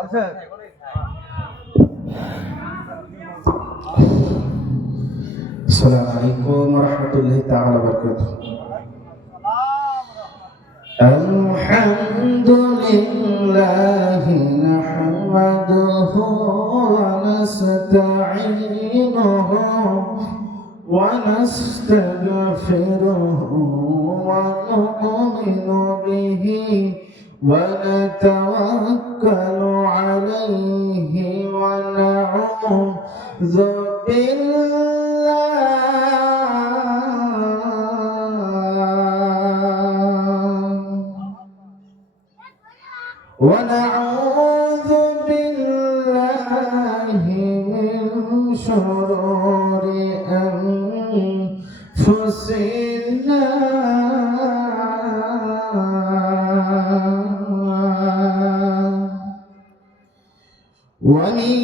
আচ্ছা السلام عليكم ورحمة الله تعالى وبركاته الحمد لله نحمده ونستعينه ونستغفره ونؤمن به ونتوكل عليه ونعوذ بالله ونعوذ بالله من شرور أنفسنا ومن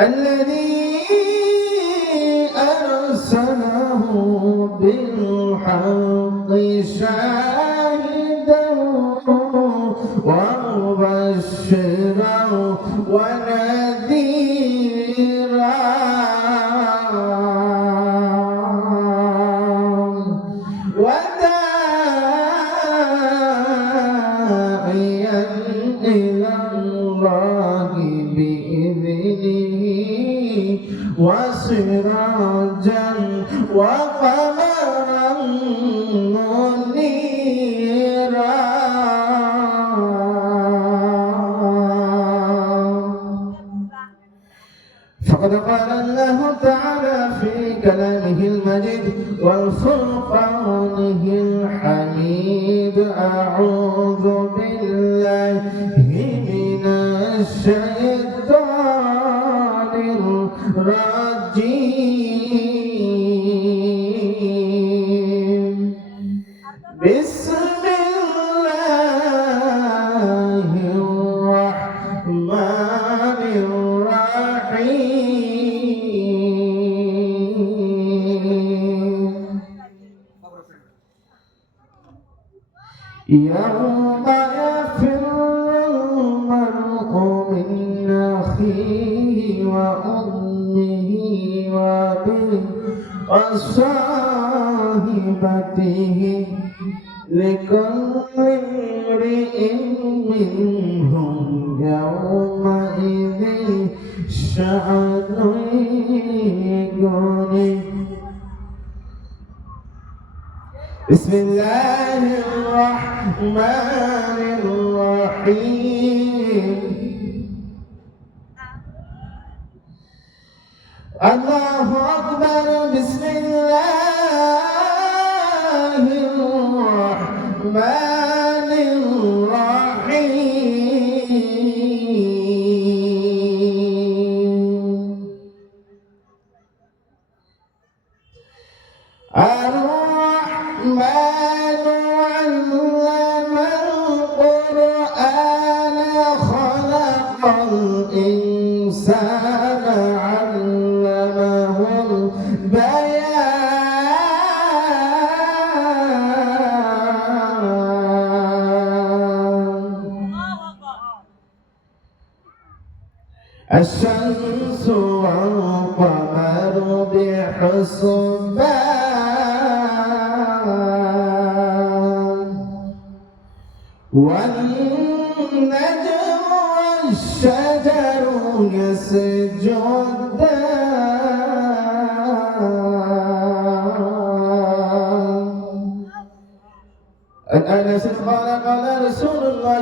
الذي أرسله بالحق شاهدا الله تعالى في كلامه المجيد والفرقانه وصاحبته لكل امرئ منهم يومئذ شأن يغنيه بسم الله الرحمن الرحيم. الله أكبر. بسم الله ما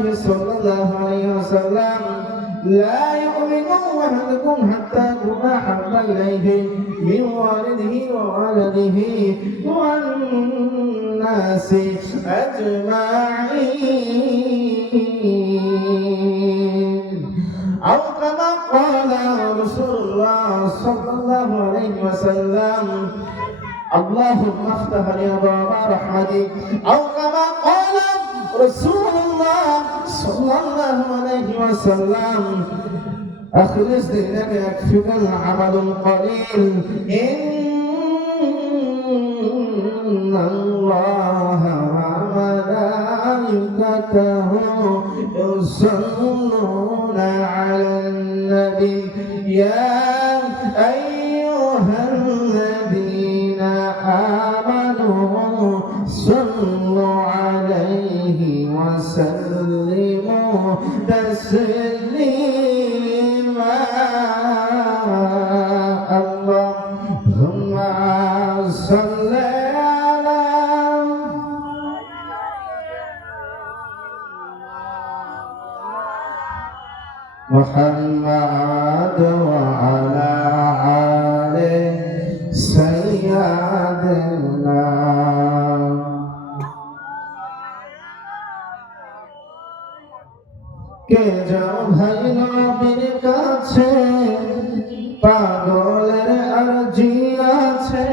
الله صلى الله عليه وسلم لا يؤمن احدكم حتى اكون احب اليه من والده وولده والناس اجمعين او كما قال رسول الله صلى الله عليه وسلم اللهم افتح لي ابواب رحمتك او كما قال رسول الله صلى الله عليه وسلم اخلص دينك يكفيك العمل القليل ان الله وملائكته يصلون على النبي يا ايها গেছে। আছে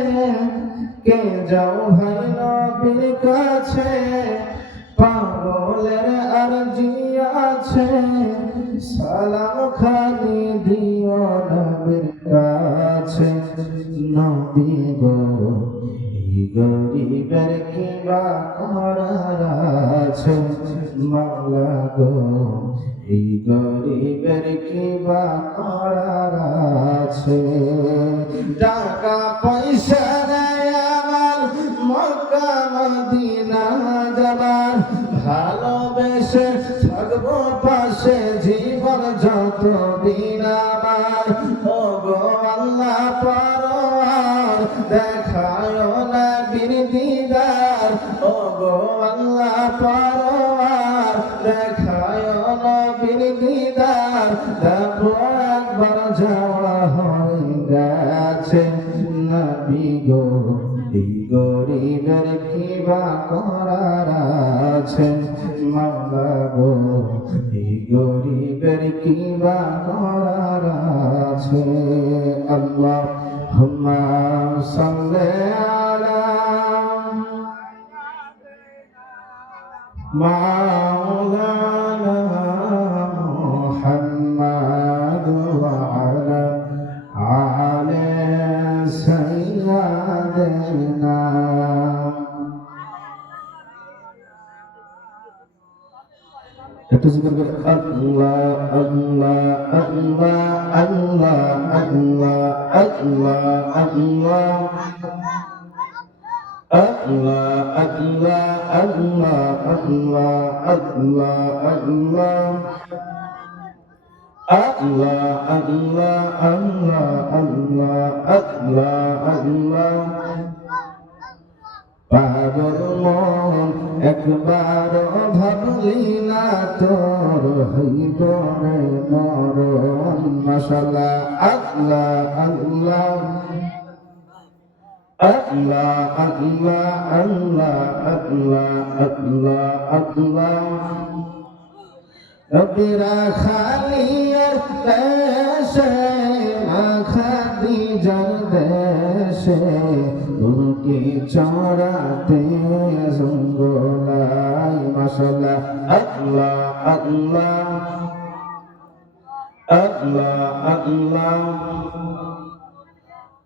কে যাও ভাই নবীর কাছে, পাগলের আরজি আছে। সালাম খালি দিও নবীর কাছে। নবী গো গরিবের কিবা করার আছে। মাওলা গো, এই গরিবের কিবা করার আছে। টাকা ও গো আল্লাহ পরোয়ার দেখায় না বীর দিদার। দেখো একবার যাওয়া হয়ে গেছে। নবী গো, এই গরিবের কিবা করার আছে। মাওলা গো, এই হুম্মা সাল্লি مولانا محمد وعلى آل سيدنا একটু জিকির করে আল্লাহ আল্লাহ আল্লাহ আল্লাহ আল্লাহ আল্লাহ আল্লাহ Allah, Allah, Allah, Allah, Allah, Allah. Allah, Allah, Allah, Allah, Allah, Allah. পাগল মন একবার ভাবলি না তোর হইব রে মরণ মশাল্লাহ আল্লাহ আল্লাহ Allah, Allah, Allah, Allah, Allah. রবিরা খালিয়ার দেশে খাদি যার দেশে উনকি চড়াতে জঙ্গলাই মশলা আল্লাহ আল্লাহ আল্লাহ আল্লাহ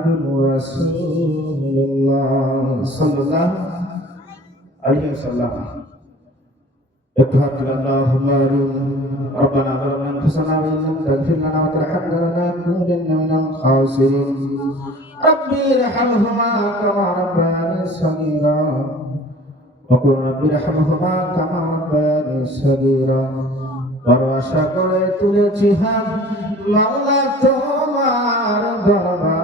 Muhammadur Rasulullah sallallahu alaihi wasallam. اذهب الى اللهم ربنا ظلمنا انفسنا وان لم تغفر لنا وترحمنا لنكونن من الخاسرين ربي ارحمهما كما ربياني صغيرا وقل ربي ارحمهما كما ربياني صغيرا বড় আশা করে তুলেছি হাত মাওলা তোমার দরবারে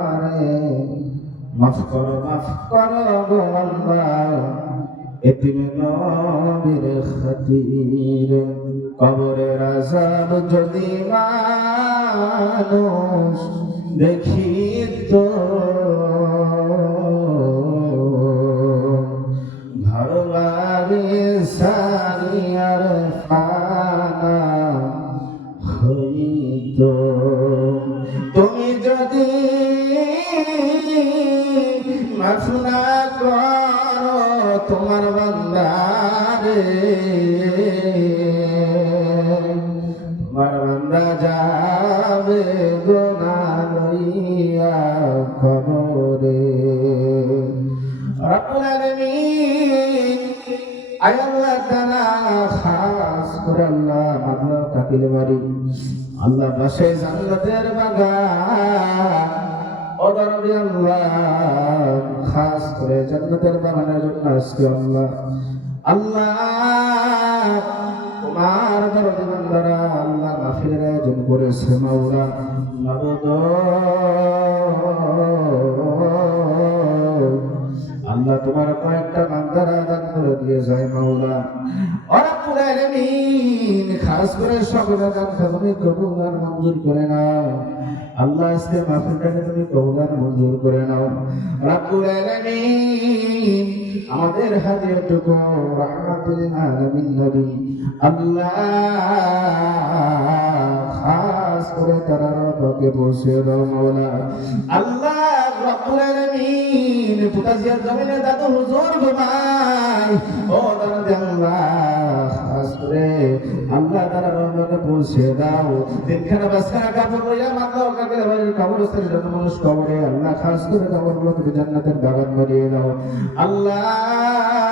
মাফ করো মাফ করো গো আল্লাহ। এতিম নবীর খাতির, কবরের আজাব যদি মানুষ দেখিত। ঘর আল্লাহ পাশে জান্নাতের বাগান। ও আল্লাহ, খাস করে জান্নাতের বাগানের জন্য আজকে আল্লাহ আল্লাহ, তোমার দরদি বান্দারা আল্লাহ মাহফিলের আয়োজন করেছে, মাওলা। মাবুদ আল্লাহ তোমার কয়েকটা বান্দারা দান করে দিয়ে যায়, মাওলা। খাস করে সকলের দান তুমি মঞ্জুর করে নাও। আল্লাহ মঞ্জুর করে নাও। রাব্বুল আলামিন, আমাদের হাদিয়াটুকু রাহমাতুল নবী, আল্লাহ খাস করে তারা রবকে মাওলা। আল্লাহ রব্বুল আলামিন, পুতাজিয়ার জমিনে দাদু হুজুর ঘুমাই ও দাদা করে আল্লাহ তারা রহমানে পৌঁছে দাও। দিনখানা বাসখানা কাপড় লইয়া মাত্র কাকে বাড়ির কবরস্থানে যত মানুষ কবরে আল্লাহ খাস করে কবরগুলো তুমি জান্নাতের বাগান বানিয়ে দাও। আল্লাহ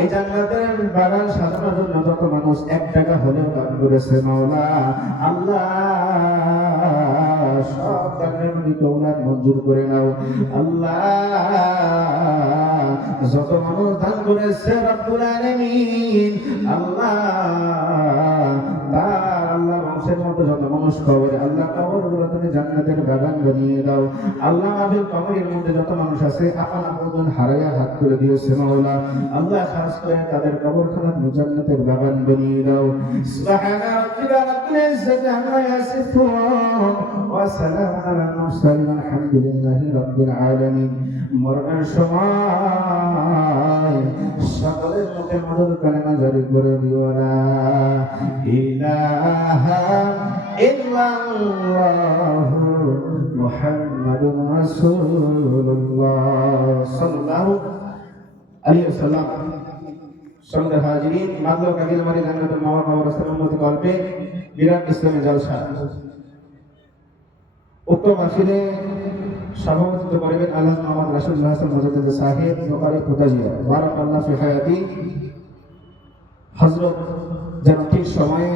এই জান্নাতের বাগান সাজানোর যত মানুষ এক টাকা হলেও দান করেছে মাওলা, আল্লাহ, সব দানের কৌলার মঞ্জুর করে নাও। আল্লাহ, যত মানুষ দান করেছে রব্বুল আলামিন, আল্লাহ মানুষের মতো যত মানুষ কবরে, আল্লাহ কবরগুলো তুমি জান্নাতের বাগান বানিয়ে দাও। আল্লাহ আবিল কবরের মধ্যে যত মানুষ আছে আপন আপন হারাইয়া হাত করে দিয়েছে মাওলা। আল্লাহ খাস করে তাদের কবরখানা জান্নাতের বাগান বানিয়ে দাও। সকলের মুখে মধুর কালেমা জারি করে দিও না। ইল্লাল্লাহু মুহাম্মাদুর রাসূলুল্লাহ সাল্লাল্লাহু আলাইহি ওয়াসাল্লাম। সঙ্গে হাজিরিন মাদলো কাবিল মারি জান্নাতুল মাওয়া মাওয়া রাসূলের মধ্যে গল্পে বিরাট ইসলামী জলসা। উক্ত মাহফিলে সভাপতিত্ব করবেন আল্লাহ মোহাম্মদ রাসুল্লাহ হাসান যেন ঠিক সময়ে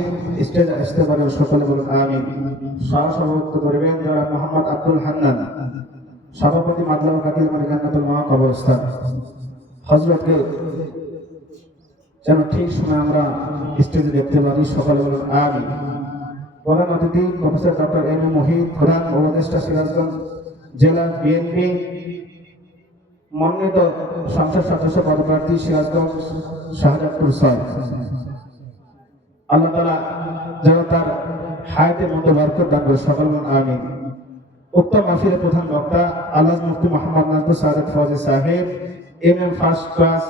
স্টেজে আসতে পারে সকলে বলুন আমিন। সহ সভাপতিত্ব করবেন যারা মোহাম্মদ আব্দুল হান্নান, সভাপতি মাদলাম কাকিল মানে জান্নাতুল মহা কবরস্থান। হজরতকে যেন ঠিক সময় আমরা স্টেজে দেখতে পারি, সকলে বলুন আমিন। প্রধান অতিথি, professor doctor M A Mohit, প্রধান উপদেষ্টা সিরাজগঞ্জ জেলা বিএনপি, মনোনীত সংসদ সদস্য পদপ্রার্থী সিরাজগঞ্জ শাহজাদপুর ছয় আল্লাহ তালা যেন তার হায়াতের মতো বরকত দান করে সকল আমিন। উক্ত মাহফিলের প্রধান বক্তা আল্লাহ মুফতি মোহাম্মদ নাজবুল সাদেক ফৌজি সাহেব, M A first class,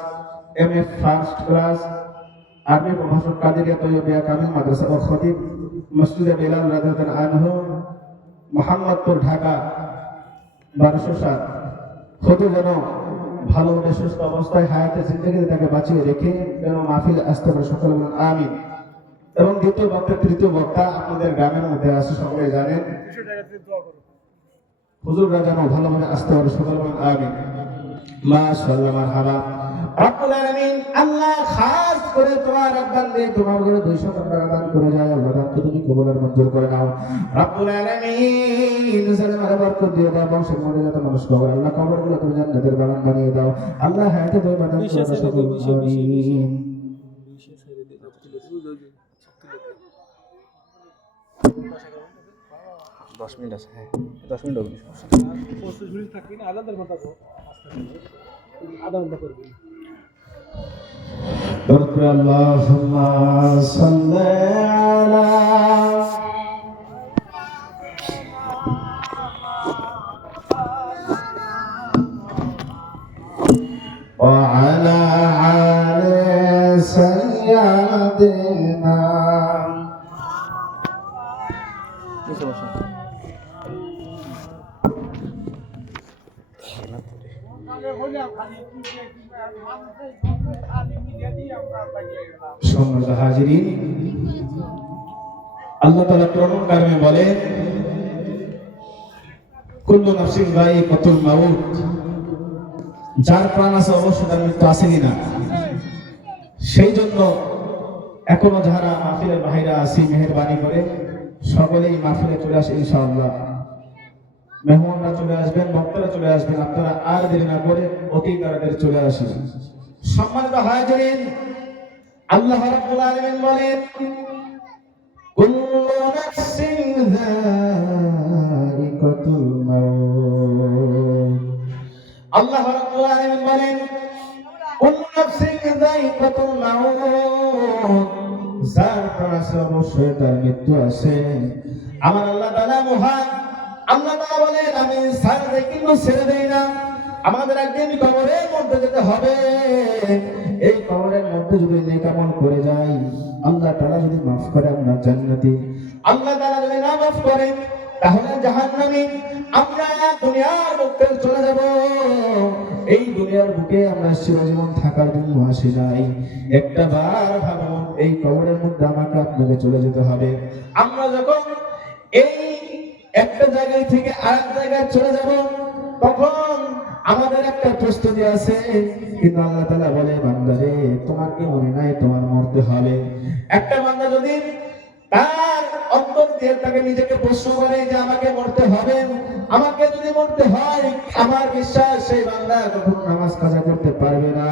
M A first class, Arbi প্রভাষক কাদিরিয়া তৈয়বিয়া কামিল মাদ্রাসা ও খতিব মসজিদে বিলাল রাজাতান আনহু, মোহাম্মদপুর ঢাকা, বারোশো সাত। ক্ষতি যেন ভালোভাবে সুস্থ অবস্থায় হায়াতে জিন্দগিতে তাকে বাঁচিয়ে রেখে যেন মাহফিল আসতে পারে সকল আমিন। এবং দ্বিতীয় বক্তা, তৃতীয় বক্তা আপনাদের গ্রামের মধ্যে আছে, সকলে জানেন। হুজুররা যেন ভালোভাবে আসতে পারে, সকল আমিন। আল্লাহ খাস করে তোমার রব্বান তোমার ঘরে 200 টাকা দান করে যায় তুমি করে দিয়ে বানিয়ে দাও। আল্লাহ হায়াতে দশ মিনিট আছে হ্যাঁ। দশ মিনিট হবে পঁচিশ মিনিট থাকবি না আধা ঘণ্টা আধা ঘণ্টা করবি رب সেই জন্য এখনও যারা মাহফিলের বাহিরে আছি, মেহেরবানি করে সকলেই মাহফিলে চলে আসে ইনশাআল্লাহ। মেহমানরা চলে আসবেন, বক্তারা চলে আসবেন, আপনারা আর দেরি না করে অতি তাড়াতাড়ি চলে আসেন। সম্মানিত হাজিরিন আল্লাহ রাব্বুল আলামিন বলেন, কুল্লু নাফসিন যায়িকাতুল মাউত। আল্লাহ রাব্বুল আলামিন বলেন, কুল্লু নাফসিন যায়িকাতুল মাউত। যার প্রাণ আছে অবশ্যই তার মৃত্যু আছে আমার আল্লাহ তাআলা মহান, আল্লাহ তাআলা বলেন, আমি সার কিন্তু ছেড়ে দেই না। আমাদের একদিন কবরের মধ্যে যেতে হবে। এই কবরের মধ্যে যদি নেকামল করে যাই আল্লাহ তারা যদি মাফ করে আমরা জান্নাতি। আল্লাহ তাআলা যদি না মাফ করে, তাহলে জাহান্নামী আমরা দুনিয়ার বুকে চলে যাব। এই দুনিয়ার বুকে আমরা চিরজীবন থাকার জন্য আসি নাই। একটা বার ভাবুন, এই কবরের মধ্যে আমাকে আপনাকে চলে যেতে হবে। আমরা যখন এই একটা জায়গায় থেকে আরেক জায়গায় চলে যাব, তখন আমাদের একটা প্রস্তুতি আছে। কিন্তু আল্লাহ তালা বলে, বান্দারে, তোমার কি মনে নাই? তোমার মরতে হবে। একটা বান্দা যদি তার অন্তর দিয়ে তাকে নিজেকে প্রশ্ন করে যে, আমাকে মরতে হবে? আমাকে যদি মরতে হয়, আমার বিশ্বাস সেই বান্দা তখন নামাজ কাজা করতে পারবে না।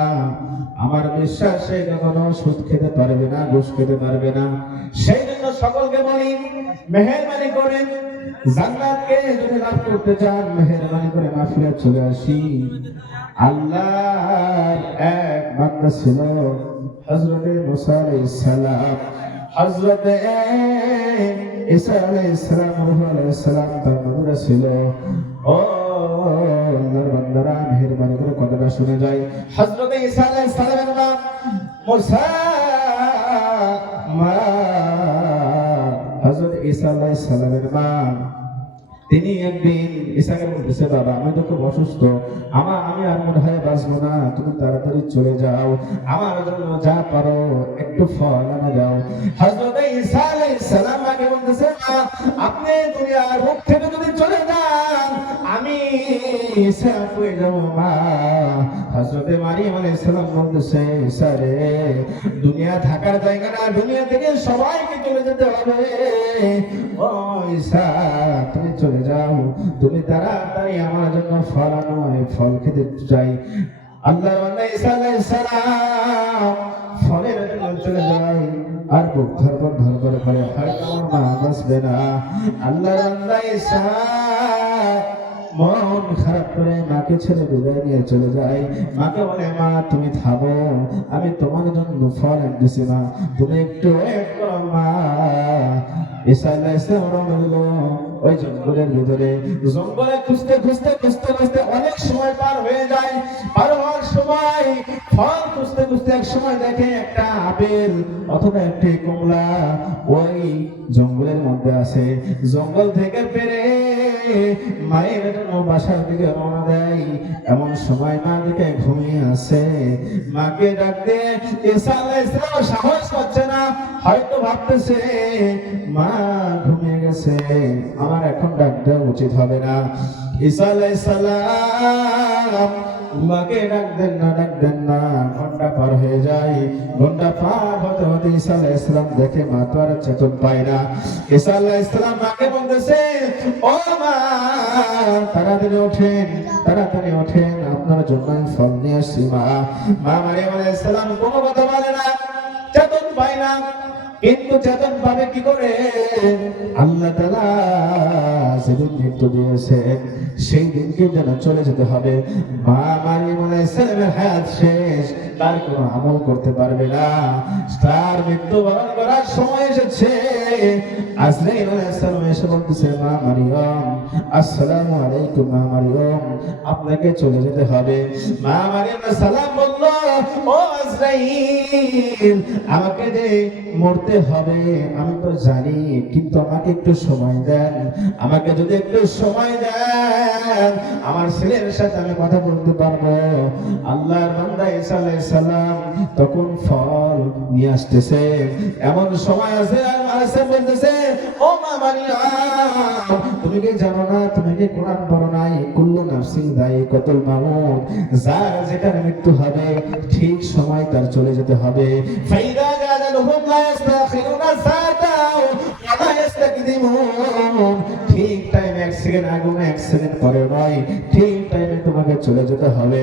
আমার বিশ্বাস, সে কখনো সুদ খেতে পারবে না, ঘুষ খেতে পারবে না। সেই জন্য সকলকে বলি, মেহেরবানি করেন জান্নাতকে যদি লাভ করতে চান, মেহেরবানি করে মাফিয়া চলে আসি। আল্লাহর এক বান্দা ছিল হযরতে মুসা আলাইহিস সালাম। হযরতে ঈসা আলাইহিস সালাম আলাইহিস সালাম তার ছিল। ও বান্দারা মেহেরবানি করে কথাটা শুনে যায়। হযরতে ঈসা আলাইহিস সালামের নাম মুসা মা। হযরত সালামের মা তিনি একদিন ইসাকে বলতেছে বাবা আমি তো খুব অসুস্থ। আমার আমি আর মনে হয় বাঁচবো না। তুমি তাড়াতাড়ি চলে যাও। আমার জন্য যা পারো একটু ফল এনে দাও। হযরত ঈসা আলাইহিস সালাম আগে বলতেছে "মা, আপনি দুনিয়ার মুখ থেকে যদি চলে যান, আমি ঈসা হয়ে যাব, মা। হযরত মারিয়াম আলাইহিস সালাম ঈসা রে দুনিয়া থাকার জায়গা না, দুনিয়া থেকে সবাইকে চলে যেতে হবে। তুমি চলে যাও। তুমি তাড়াতাড়ি আমার জন্য ফল আনো ফল খেতে চাই। আল্লাহ সালাম করে না আল্লাহ মন খারাপ করে মাকে ছেড়ে বিদায় নিয়ে চলে মাকে বলে, মা, তুমি থামো, আমি তোমার জন্য ফল আনতেছি মা, তুমি একটু ওয়েট মা। ওই জঙ্গলের ভিতরে, জঙ্গলে খুঁজতে খুঁজতে খুঁজতে খুঁজতে সময় পার হয়ে যায়, পার হওয়ার সময় ফল খুঁজতে খুঁজতে এক সময় দেখে একটা আপেল, অথবা একটি কমলা। ওই জঙ্গলের মধ্যে আছে, জঙ্গল থেকে পেরে মায়ের জন্য বাসার দিকে রওনা দেয়। এমন সময় মা দিকে ঘুমিয়ে আছে মাকে ডাকতে সালাম সাহস পাচ্ছে না। হয়তো ভাবতেছে, মা ঘুমিয়ে গেছে, আমার এখন ডাক দেওয়া উচিত হবে না। না না, ঘণ্টা হয়ে ঘণ্টা পার হতে হতে ঈসা আলাইহিস সালাম দেখে মা তো আর চেতন না। ঈসা আলাইহিস সালাম মাকে বলতেছে, ও মা, তাড়াতাড়ি ওঠেন তাড়াতাড়ি ওঠেন, আপনার জন্য ফল নিয়ে মা। মা মারিয়াম আলাইহিস কোনো কথা বলে না, চেতন পায় না। কিন্তু চেতন পাবে কি করে? আল্লাহ তাআলা যেদিন মৃত্যু দিয়েছেন সেই দিনকে যেন চলে যেতে হবে। মা মারিয়াম আলাইহিস সালামের হায়াত শেষ, তার কোনো আমল করতে পারবে না। তার মৃত্যু বরণ করার সময় এসেছে। আপনাকে চলে যেতে হবে। মা মারিয়াম সালাম আমাকে যে মরতে হবে, আমি তো জানি, কিন্তু আমাকে একটু সময় দেন, আমাকে যদি একটু সময় দেন, আমার ছেলের সাথে আমি কথা বলতে পারব। আল্লাহর সালাম তখন ফল নিয়ে আসতেছে। এমন সময় আছে, আর বলতেছে, ও মা কি জানো না কোরআন নাই? কুল্লু নাফসিন কতল মামুন যার যেটার মৃত্যু হবে, ঠিক সময় তার চলে যেতে হবে। ঠিক টাইম এক সেকেন্ড আগে না এক সেকেন্ড পরে নয়। ঠিক টাইমে তোমাকে চলে যেতে হবে।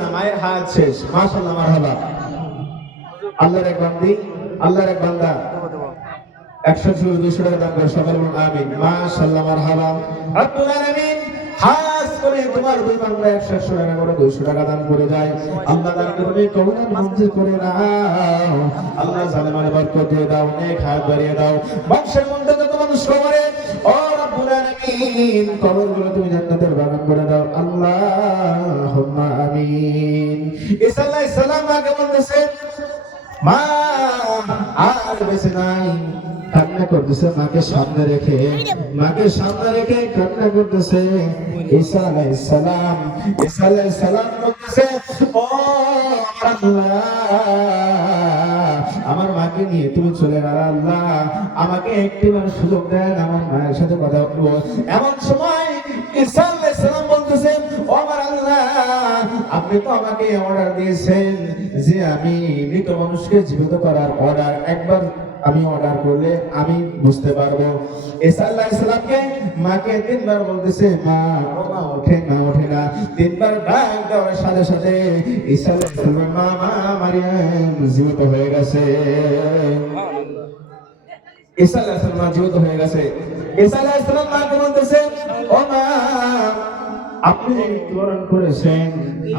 না, মায়ের হাত শেষ। মারহাবা। আল্লাহর এক বান্দি, আল্লাহর এক বান্দা। একশো দুশো টাকা করে আমিন। মারহাবা। করে তোমার দুই একশো একশো টাকা করে টাকা দান করে যায়। আল্লাহ দান করে করুণা করে আল্লাহ বরকত দিয়ে দাও, নেক হায়াত বাড়িয়ে দাও। বংশের মধ্যে যত মানুষ কবরগুলো তুমি জান্নাতের বাগান করে দাও। আল্লাহুম্মা আমিন। ঈসা সালাম আগে বলতেছে, মা, আর বেঁচে নাই। কান্না করতেছে, মাকে সামনে রেখে। মাকে সামনে রেখে কান্না করতেছে। ঈসা আলাইহিস সালাম, ঈসা আলাইহিস সালাম বলতেছে, ও আল্লাহ মাকে নিয়ে তুমি চলে গেল আল্লাহ। আমাকে একটিবার সুযোগ দেন, আমার মায়ের সাথে কথা বলব। এমন সময় আপনি তো আমাকে অর্ডার দিয়েছেন যে আমি মৃত মানুষকে জীবিত করার অর্ডার একবার আমি অর্ডার করলে আমি বুঝতে পারব। সালামকে মাকে তিনবার বলতেছে, মা ওঠে না ওঠে না। তিনবার ডাক দেওয়ার সাথে সাথে মা মা, মারিয়াম জীবিত হয়ে গেছে। আপনি যে মৃত্যুবরণ করেছেন।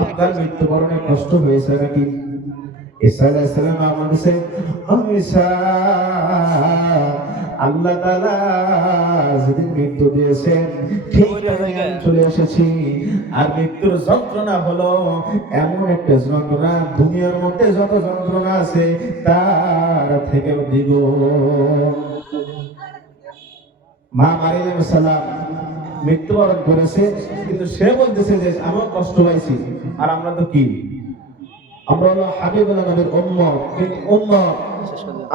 আপনার মৃত্যুবরণে কষ্ট হয়েছে নাকি? ঈসা আলাইহিস সালাম বলতেছে ও ঈসা আল্লাহ তাআলা যেদিন মৃত্যু দিয়েছেন ঠিক চলে এসেছি। আর মৃত্যুর যন্ত্রণা হলো এমন একটা যন্ত্রণা দুনিয়ার মধ্যে যত যন্ত্রণা আছে তার থেকেও দ্বিগুণ মা মারিয়াম সালাম। মৃত্যুবরণ করেছে কিন্তু সে বলতেছে যে আমিও কষ্ট পাইছি আর আমরা তো কি? আমরা হলো হাবিবুল্লাহ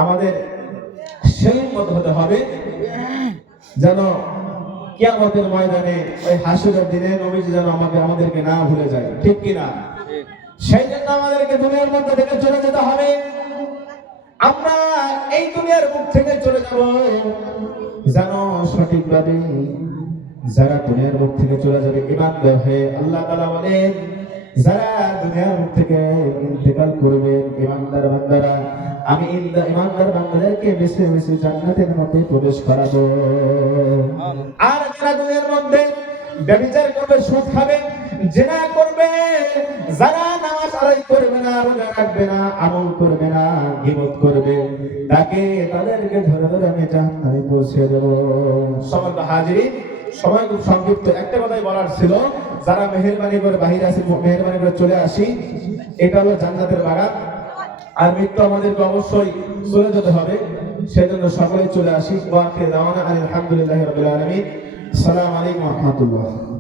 আমাদের সেই উম্মত হতে হবে, যেন কিয়ামতের ময়দানে ওই হাসুরের দিনে নবীজি যেন আমাকে, আমাদেরকে না ভুলে যায়, ঠিক কিনা? সেই জন্য আমাদেরকে দুনিয়ার মধ্যে থেকে চলে যেতে হবে। আমরা এই দুনিয়ার মুখ থেকে চলে যাব, যেন সঠিকভাবে যারা দুনিয়ার মুখ থেকে চলে যাবে ইমানদার হয়ে আল্লাহ তালা বলেন যারা দুনিয়ার থেকে ইন্তেকাল করবেন ইমানদার বান্দারা, আমি ইমানদার বান্দাদেরকে বেছে বেছে জান্নাতের মধ্যে প্রবেশ করাবো। আর যারা দুনিয়ার মধ্যে ব্যভিচার করবে, সুদ খাবে, জেনা করবে, যারা নামাজ আদায় করবে না, রোজা রাখবে না, আমল করবে না, গিবত করবে, তাকে তাদেরকে ধরে ধরে আমি জাহান্নামে পৌঁছে দেব। সমগ্র হাজিরি। সময় খুব সংক্ষিপ্ত। একটা কথাই বলার ছিল, যারা মেহেরবানি করে বাহিরে আসি, মেহেরবানি করে চলে আসি, এটা হলো জান্নাতের বাগান। আর মৃত্যু আমাদেরকে অবশ্যই চলে যেতে হবে। সেজন্য সকলে চলে আসি। ওয়াকে আলহামদুলিল্লাহি আলামিন। আসসালামু আলাইকুম রাহমাতুল্লাহ।